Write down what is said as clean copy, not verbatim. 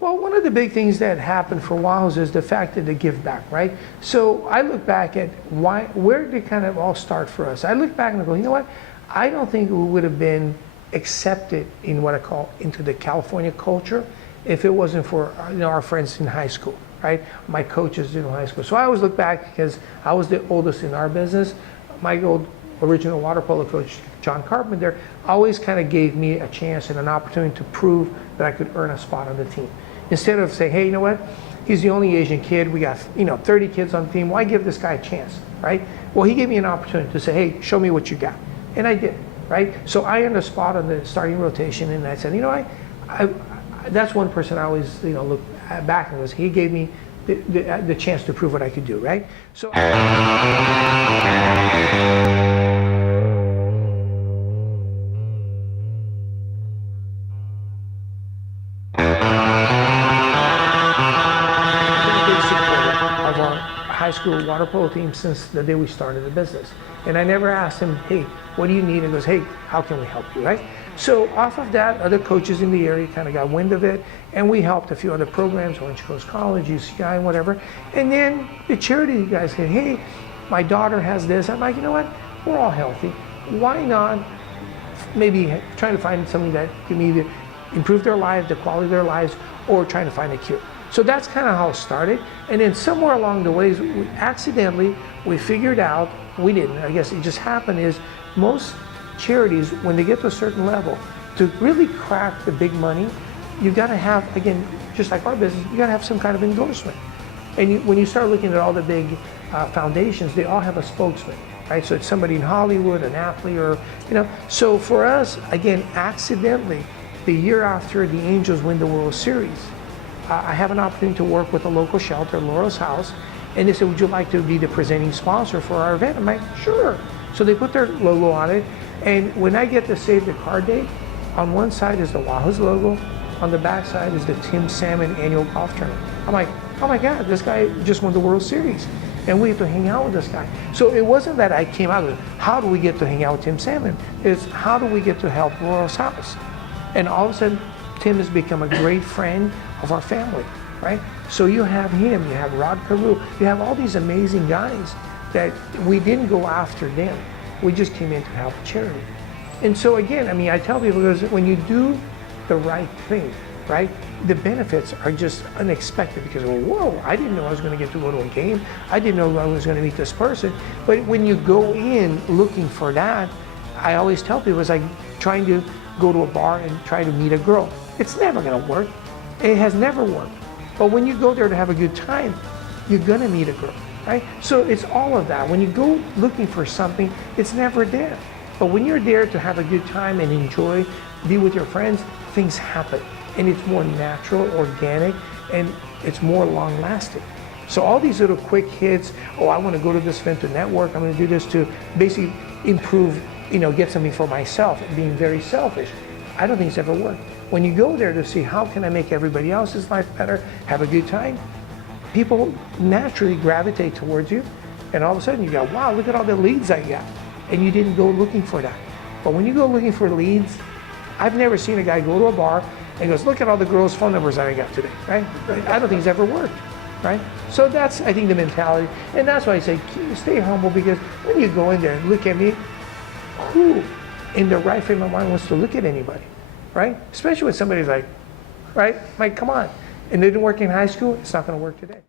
Well, one of the big things that happened for Wahoo's is the fact that they give back, right? So I look back at where did it kind of all start for us? I look back and I go, you know what? I don't think we would have been accepted in what I call into the California culture if it wasn't for our friends in high school, right? My coaches in high school. So I always look back because I was the oldest in our business. My old original water polo coach, John Carpenter, always kind of gave me a chance and an opportunity to prove that I could earn a spot on the team. Instead of saying, hey, you know what? He's the only Asian kid. We got 30 kids on the team. Why give this guy a chance, right? Well, he gave me an opportunity to say, hey, show me what you got. And I did, right? So I earned a spot on the starting rotation, and I said, that's one person I always look back and was, he gave me the chance to prove what I could do, right? So. High school water polo team since the day we started the business. And I never asked him, hey, what do you need? And goes, hey, how can we help you, right? So off of that, other coaches in the area kind of got wind of it, and we helped a few other programs, Orange Coast College, UCI, and whatever. And then the charity guys said, hey, my daughter has this. I'm like, you know what? We're all healthy. Why not maybe trying to find something that can either improve their lives, the quality of their lives, or trying to find a cure. So that's kind of how it started. And then somewhere along the way, we figured out, we didn't, I guess it just happened, is most charities, when they get to a certain level, to really crack the big money, you got to have, again, just like our business, you got to have some kind of endorsement. And when you start looking at all the big foundations, they all have a spokesman, right? So it's somebody in Hollywood, an athlete, or, So for us, again, accidentally, the year after the Angels win the World Series, I have an opportunity to work with a local shelter, Laurel's House, and they said, would you like to be the presenting sponsor for our event? I'm like, sure. So they put their logo on it, and when I get to save the card date, on one side is the Wahoo's logo, on the back side is the Tim Salmon annual golf tournament. I'm like, oh my God, this guy just won the World Series, and we have to hang out with this guy. So it wasn't that I came out with, how do we get to hang out with Tim Salmon? It's how do we get to help Laurel's House? And all of a sudden, Tim has become a great friend of our family, right? So you have him, you have Rod Carew, you have all these amazing guys that we didn't go after them. We just came in to help charity. And so again, I tell people, because when you do the right thing, right, the benefits are just unexpected because, well, whoa, I didn't know I was going to get to go to a game. I didn't know I was going to meet this person. But when you go in looking for that, I always tell people, it's like trying to go to a bar and try to meet a girl. It's never going to work. It has never worked. But when you go there to have a good time, you're going to meet a girl, right? So it's all of that. When you go looking for something, it's never there. But when you're there to have a good time and enjoy, be with your friends, things happen. And it's more natural, organic, and it's more long-lasting. So all these little quick hits, oh, I want to go to this event to network, I'm going to do this to basically improve, get something for myself, being very selfish. I don't think it's ever worked. When you go there to see how can I make everybody else's life better, have a good time, people naturally gravitate towards you, and all of a sudden you go, wow, look at all the leads I got. And you didn't go looking for that. But when you go looking for leads, I've never seen a guy go to a bar and goes, look at all the girls' phone numbers that I got today, right? I don't think it's ever worked, right? So that's, I think, the mentality. And that's why I say, stay humble, because when you go in there and look at me, who in the right frame of mind wants to look at anybody, right? Especially when somebody's like, right? Like, come on. And it didn't work in high school, it's not gonna work today.